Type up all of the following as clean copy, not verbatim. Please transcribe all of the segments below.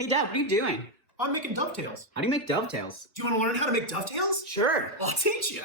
Hey Dad, what are you doing? I'm making dovetails. How do you make dovetails? Do you want to learn how to make dovetails? Sure. I'll teach you.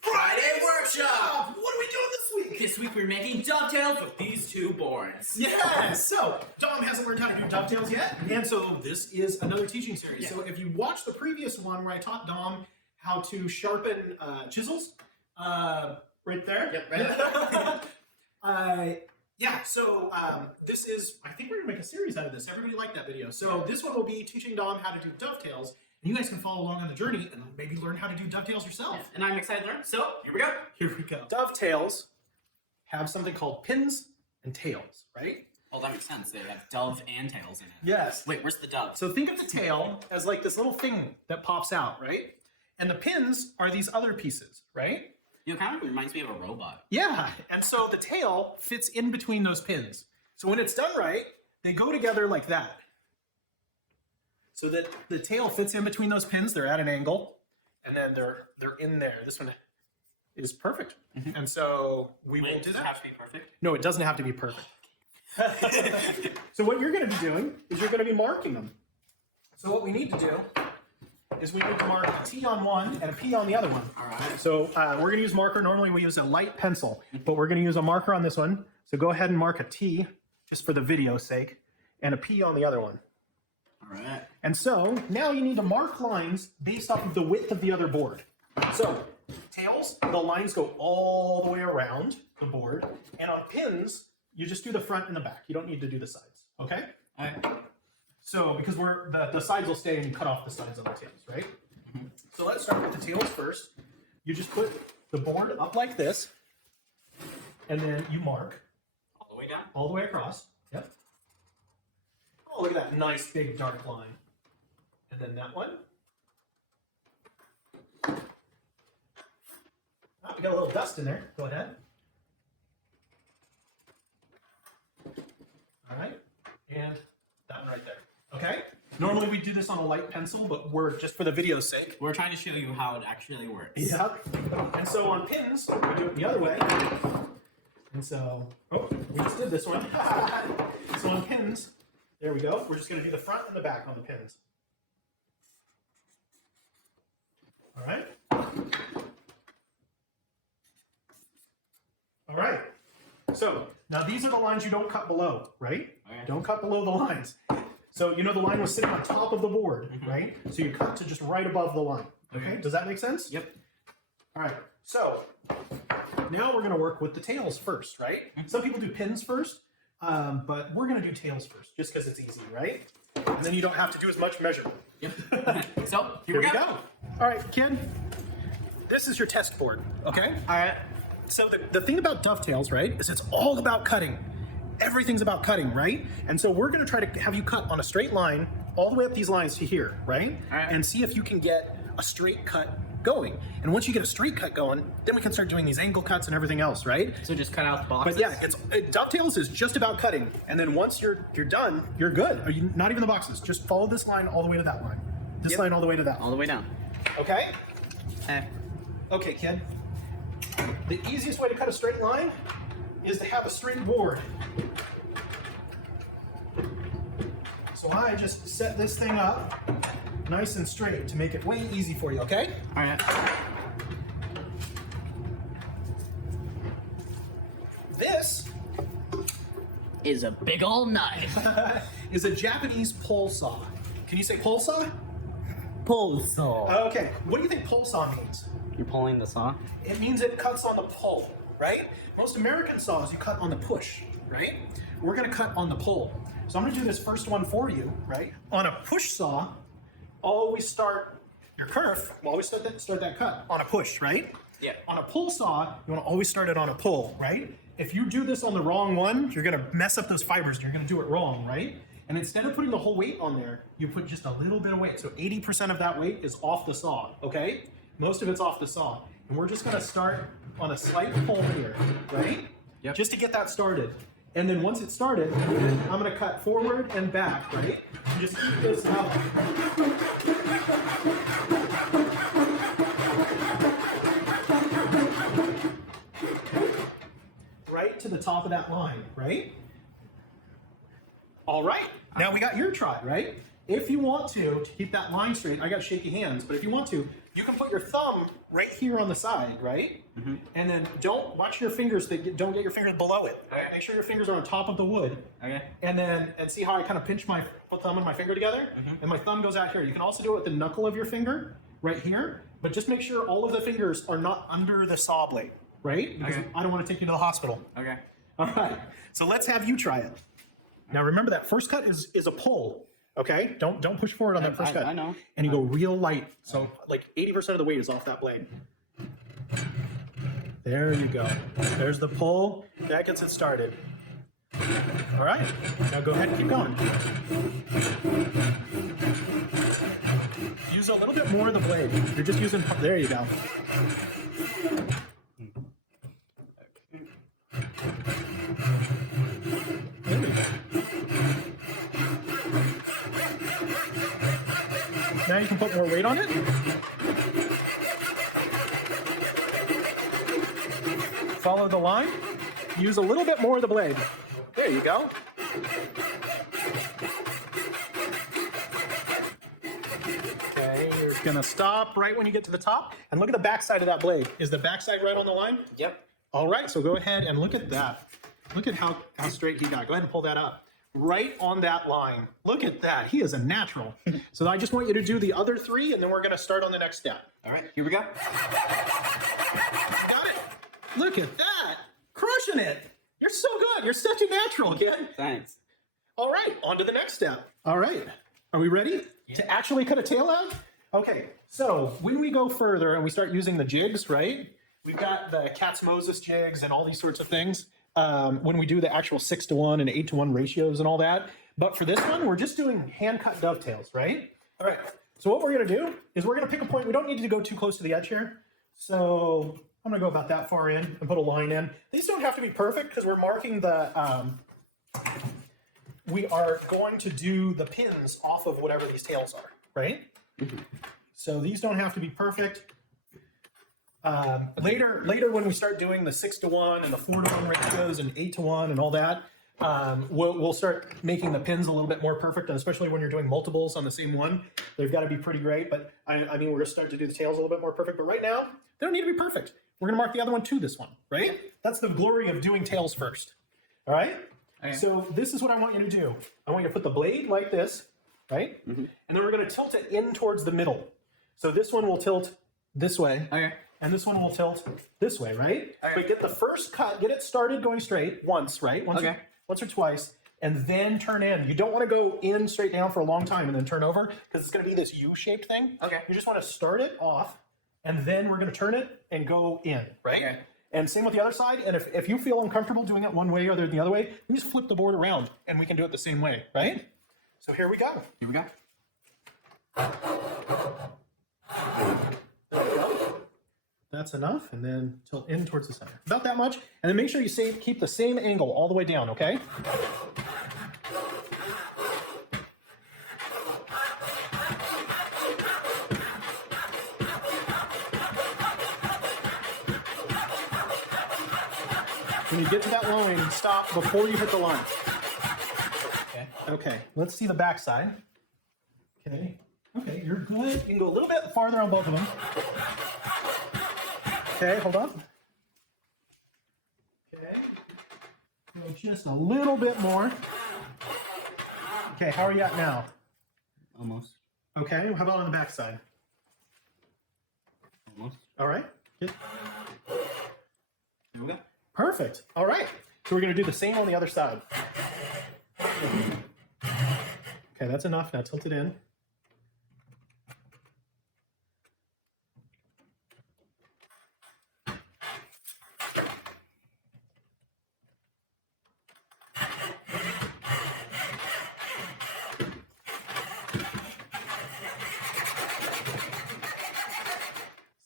Friday workshop! What are we doing this week? This week we're making dovetails with these two boards. Yeah, so Dom hasn't learned how to do dovetails yet, and so this is another teaching series. Yeah. So if you watched the previous one where I taught Dom how to sharpen chisels, right there. Yep, right there. Yeah, so this is, I think we're gonna make a series out of this. Everybody liked that video. So this one will be teaching Dom how to do dovetails, and you guys can follow along on the journey and maybe learn how to do dovetails yourself. And I'm excited to learn, so here we go. Here we go. Dovetails have something called pins and tails, right? Well, that makes sense. They have dove and tails in it. Yes. Wait, where's the dove? So think of the tail as like this little thing that pops out, right? And the pins are these other pieces, right? You know, kind of reminds me of a robot. Yeah, and so the tail fits in between those pins. So when it's done right, they go together like that. So that the tail fits in between those pins, they're at an angle, and then they're in there. This one is perfect. And so we will do Does it that. have to be perfect? No, it doesn't have to be perfect. So what you're going to be doing is you're going to be marking them. So what we need to do is we need to mark a T on one and a P on the other one. All right. So we're going to use marker. Normally we use a light pencil, but we're going to use a marker on this one. So go ahead and mark a T, just for the video's sake, and a P on the other one. All right. And so now you need to mark lines based off of the width of the other board. So tails, the lines go all the way around the board. And on pins, you just do the front and the back. You don't need to do the sides, okay? All right. So, because the sides will stay and you cut off the sides on the tails, right? So let's start with the tails first. You just put the board up like this, and then you mark All the way down? all the way across. Yep. Oh, look at that nice big dark line. And then that one. Oh, we got a little dust in there. Go ahead. All right. And that one right there. Okay? Normally we do this on a light pencil, but we're just for the video's sake. We're trying to show you how it actually works. Yep. And so on pins, we do it the other way. And so, oh, we just did this one. So on pins, there we go. We're just going to do the front and the back on the pins. All right. All right. So now these are the lines you don't cut below, right? Okay. Don't cut below the lines. So you know the line was sitting on top of the board, right? So you cut to just right above the line. Okay, does that make sense? Yep. All right, so now we're gonna work with the tails first, right? Some people do pins first, but we're gonna do tails first, just because it's easy, right? And then you don't have to do as much measurement. Yep. So, Here we go. All right, kid, this is your test board, okay? All right. So the thing about dovetails, right, is it's all about cutting. Everything's about cutting, right? And so we're gonna try to have you cut on a straight line all the way up these lines to here, right? All right. And see if you can get a straight cut going. And once you get a straight cut going, then we can start doing these angle cuts and everything else, right? So just cut out the boxes? But yeah, dovetails is just about cutting. And then once you're done, you're good. Or you, not even the boxes. Just follow this line all the way to that line. This line all the way to that All the way down. Okay? Okay. Okay, kid. The easiest way to cut a straight line is to have a straight board. So I just set this thing up nice and straight to make it way easy for you, okay? All right. This Is a big old knife. is a Japanese pole saw. Can you say pole saw? Pull saw. Okay, what do you think pole saw means? You're pulling the saw? It means it cuts on the pull, right? Most American saws, you cut on the push, right? We're gonna cut on the pull. So I'm gonna do this first one for you, right? On a push saw, always start your kerf, always start that cut on a push, right? Yeah. On a pull saw, you wanna always start it on a pull, right? If you do this on the wrong one, you're gonna mess up those fibers, you're gonna do it wrong, right? And instead of putting the whole weight on there, you put just a little bit of weight. So 80% of that weight is off the saw, okay? Most of it's off the saw. And we're just gonna start on a slight pull here, right? Yep. Just to get that started. And then once it's started, I'm gonna cut forward and back, right? And just keep this up. Right to the top of that line, right? All right, now we got your try, right? If you want to keep that line straight, I got shaky hands, but if you want to, you can put your thumb right here on the side, right? And then don't watch your fingers, don't get your fingers below it. Okay. Make sure your fingers are on top of the wood. Okay. And see how I kind of pinch my thumb and my finger together? And my thumb goes out here. You can also do it with the knuckle of your finger right here, but just make sure all of the fingers are not under the saw blade, right? Because I don't want to take you to the hospital. Okay. All right, so let's have you try it. Now remember that first cut is a pull, okay? Don't push forward on that first cut. I know. And you go real light, so like 80% of the weight is off that blade. There you go. There's the pull. That gets it started. All right, now go ahead and keep going. Use a little bit more of the blade. You're just using, there you go. Now you can put more weight on it. Follow the line. Use a little bit more of the blade. There you go. Okay, you're gonna stop right when you get to the top. And look at the back side of that blade. Is the back side right on the line? Yep. All right, so go ahead and look at that. Look at how straight he got. Go ahead and pull that up. Right on that line. Look at that. He is a natural. So I just want you to do the other three, and then we're going to start on the next step. All right. Here we go. Got it? Look at that. Crushing it. You're so good. You're such a natural, kid. Thanks. All right, on to the next step. All right. Are we ready to actually cut a tail out? Okay, so when we go further and we start using the jigs, right? We've got the Cat's Moses jigs and all these sorts of things. When we do the actual 6-to-1 and 8-to-1 ratios and all that. But for this one, we're just doing hand cut dovetails, right? All right, so what we're gonna do is we're gonna pick a point. We don't need to go too close to the edge here. So I'm gonna go about that far in and put a line in. These don't have to be perfect because we're marking the, we are going to do the pins off of whatever these tails are, right? So these don't have to be perfect. Later when we start doing the 6-to-1 and the 4-to-1 ratios and 8-to-1 and all that, we'll start making the pins a little bit more perfect, and especially when you're doing multiples on the same one, they've got to be pretty great. But I mean, we're going to start to do the tails a little bit more perfect. But right now, they don't need to be perfect. We're going to mark the other one to this one, right? That's the glory of doing tails first. All right? Okay. So this is what I want you to do. I want you to put the blade like this, right? And then we're going to tilt it in towards the middle. So this one will tilt this way. Okay. And this one will tilt this way, right? Okay. But get the first cut, get it started going straight once, right? Once or twice, and then turn in. You don't want to go in straight down for a long time and then turn over, because it's going to be this U-shaped thing. Okay. You just want to start it off, and then we're going to turn it and go in, right? Okay. And same with the other side. And if you feel uncomfortable doing it one way other than the other way, you just flip the board around, and we can do it the same way, right? So here we go. Here we go. That's enough, and then tilt in towards the center. About that much, and then make sure you keep the same angle all the way down, okay? When you get to that line, stop before you hit the line. Okay. Okay, let's see the back side. Okay, you're good. You can go a little bit farther on both of them. Okay, hold on. Okay, go just a little bit more. Okay, how are you at now? Almost. Okay, how about on the back side? Almost. All right, good. Here we go. Perfect. All right, so we're going to do the same on the other side. Okay, that's enough. Now tilt it in.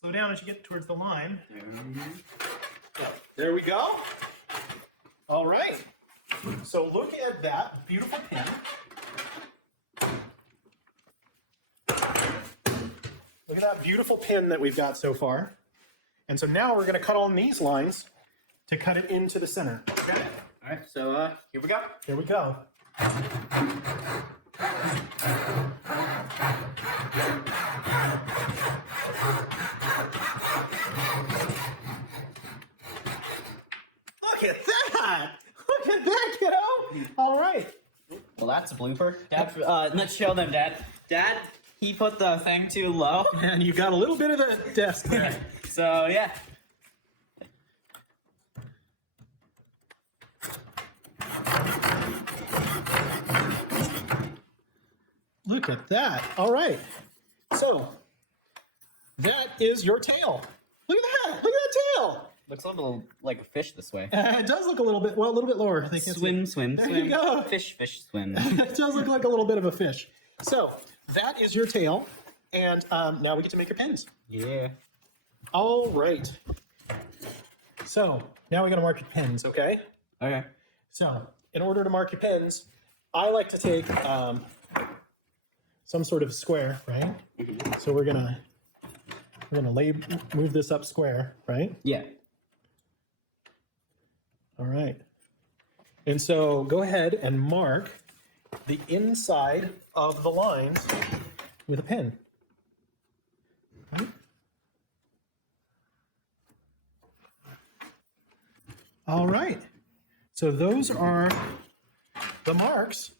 Slow down as you get towards the line. There we go. All right. So look at that beautiful pin. Look at that beautiful pin that we've got so far. And so now we're going to cut on these lines to cut it into the center. Got it. All right. So here we go. Here we go. Look at that! Look at that, kiddo! All right. Well, that's a blooper. Dad, let's show them, Dad. Dad, he put the thing too low. And you got a little bit of the desk there. So, yeah. Look at that. All right. So, that is your tail. Look at that. Look at that tail. Looks a little like a fish this way. It does look a little bit, well, a little bit lower. They can't see Swim, it. swim, There swim. you go. Fish, fish, swim. It does look like a little bit of a fish. So, that is your tail. And now we get to make your pins. Yeah. All right. So, now we got to mark your pins, okay? Okay. So, in order to mark your pins, I like to take some sort of square, right? So we're gonna move this up square, right? Yeah. All right. And so go ahead and mark the inside of the lines with a pin. Right? All right. So those are the marks,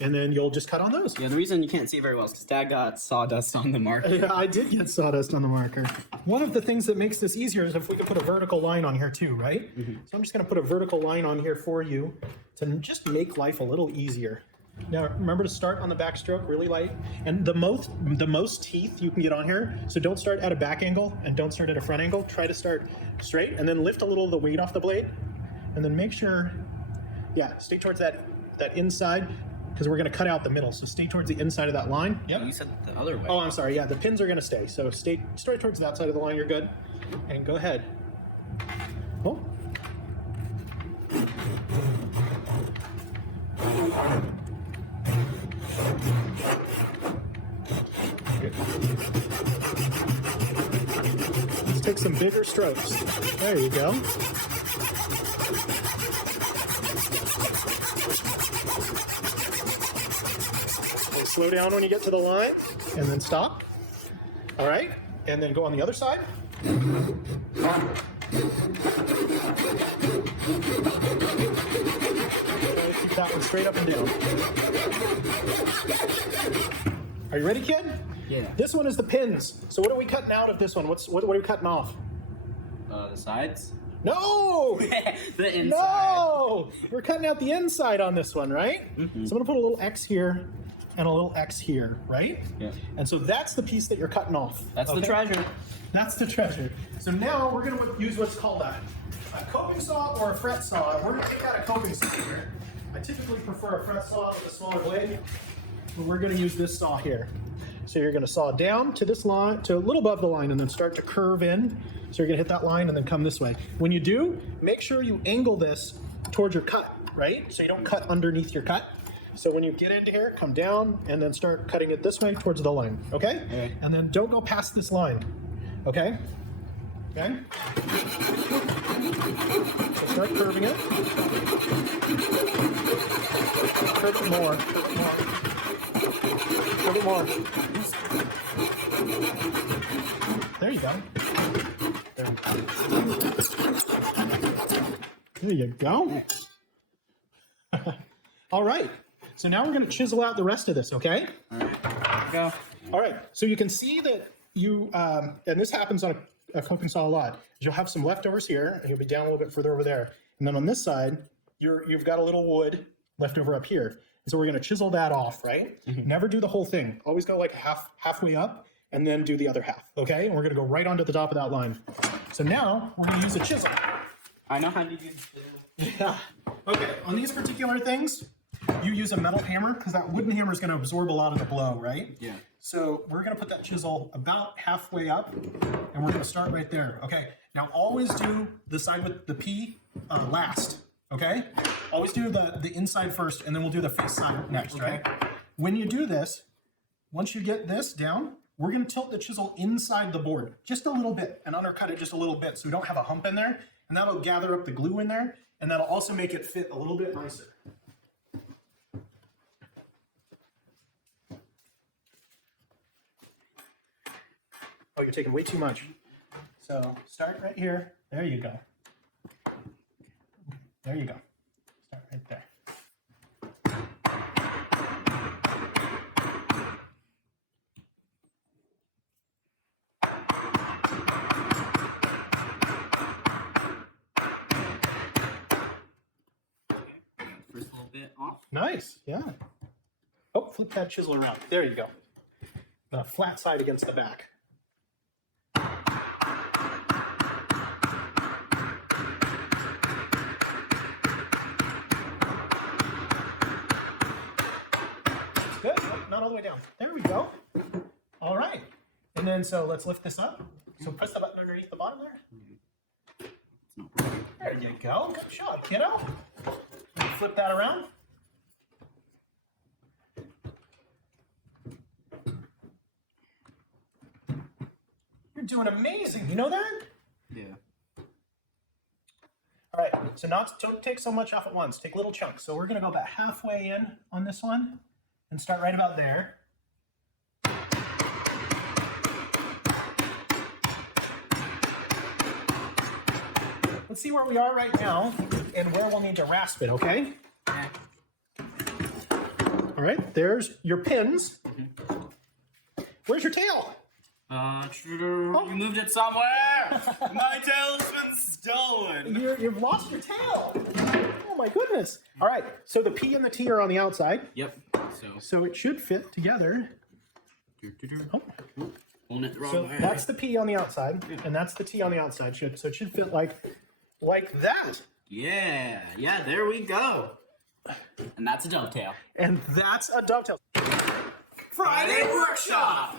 and then you'll just cut on those. Yeah, the reason you can't see very well is because Dad got sawdust on the marker. Yeah, I did get sawdust on the marker. One of the things that makes this easier is if we could put a vertical line on here too, right? So I'm just going to put a vertical line on here for you to just make life a little easier. Now remember to start on the back stroke really light, and the most teeth you can get on here. So don't start at a back angle and don't start at a front angle. Try to start straight and then lift a little of the weight off the blade, and then make sure, yeah, stay towards that inside, because we're going to cut out the middle. So stay towards the inside of that line. Yep. You said the other way. Oh, I'm sorry. Yeah, the pins are going to stay. So stay straight towards that side of the line. You're good. And go ahead. Oh. Good. Let's take some bigger strokes. There you go. And slow down when you get to the line, and then stop. All right, and then go on the other side. Keep that one straight up and down. Are you ready, kid? Yeah. This one is the pins. So what are we cutting out of this one? What are we cutting off? The sides? No! The inside. No! We're cutting out the inside on this one, right? So I'm gonna put a little X here and a little X here, right? Yeah. And so that's the piece that you're cutting off. That's the okay? treasure. That's the treasure. So now we're gonna use what's called a coping saw or a fret saw. We're gonna take out a coping saw here. I typically prefer a fret saw with a smaller blade, but we're gonna use this saw here. So you're gonna saw down to this line, to a little above the line, and then start to curve in. So you're gonna hit that line and then come this way. When you do, make sure you angle this towards your cut, right? So you don't cut underneath your cut. So when you get into here, come down and then start cutting it this way towards the line, okay? Okay. And then don't go past this line, okay? Okay? So start curving it. Curve it more. Curve it more. There you go. There you go. All right. So now we're going to chisel out the rest of this, okay? Go. All right. So you can see that you, and this happens on a coping saw a lot, is you'll have some leftovers here, and you'll be down a little bit further over there. And then on this side, you've got a little wood left over up here. And so we're going to chisel that off, right? Never do the whole thing. Always go like halfway up, and then do the other half, okay? And we're going to go right onto the top of that line. So now we're going to use a chisel. I know how to use this. Yeah. Okay, on these particular things, you use a metal hammer because that wooden hammer is going to absorb a lot of the blow, right? Yeah. So we're going to put that chisel about halfway up, and we're going to start right there. Okay, now always do the side with the P last, okay? Always do the inside first, and then we'll do the face side next, right? When you do this, once you get this down, we're going to tilt the chisel inside the board just a little bit and undercut it just a little bit so we don't have a hump in there, and that'll gather up the glue in there, and that'll also make it fit a little bit nicer. Oh, you're taking way too much. So start right here. There you go. There you go. Start right there. First little bit off. Nice, yeah. Oh, flip that chisel around. There you go. Flat side against the back. That's good. Oh, not all the way down. There we go. All right. And then, so let's lift this up. So press the button underneath the bottom there. There you go. Good shot, kiddo. Flip that around. You're doing amazing. You know that? Yeah. All right. So now don't take so much off at once. Take little chunks. So we're going to go about halfway in on this one and start right about there. Let's see where we are right now and where we'll need to rasp it, okay? Yeah. All right, there's your pins. Where's your tail? You moved it somewhere. My tail's been stolen. You've lost your tail. Oh my goodness. All right, so the P and the T are on the outside. Yep. So it should fit together. Oh. Holding it the wrong So way. that's the P on the outside, and that's the T on the outside. So it should fit like that. Yeah, there we go. And that's a dovetail. And that's a dovetail. Friday workshop.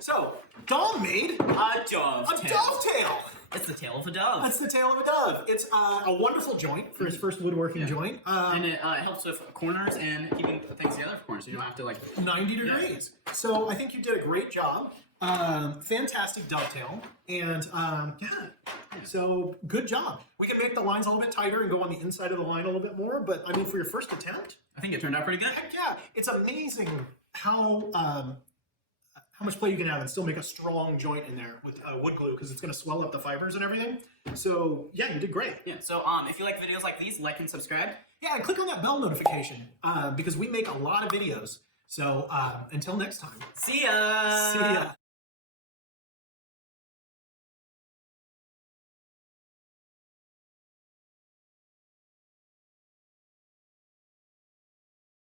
So, Dom made A dovetail. a dovetail. It's the tail of a dove. That's the tail of a dove. It's a wonderful joint for his first woodworking joint. And it helps with corners and keeping things together for corners, so you don't have to 90 degrees. So I think you did a great job. Fantastic dovetail. And so good job. We can make the lines a little bit tighter and go on the inside of the line a little bit more. But I mean, for your first attempt, I think it turned out pretty good. heck yeah. It's amazing how much play you can have and still make a strong joint in there with wood glue, because it's going to swell up the fibers and everything. So yeah, you did great. Yeah, so if you like videos like these, like and subscribe. Yeah, and click on that bell notification because we make a lot of videos. So until next time. See ya! See ya.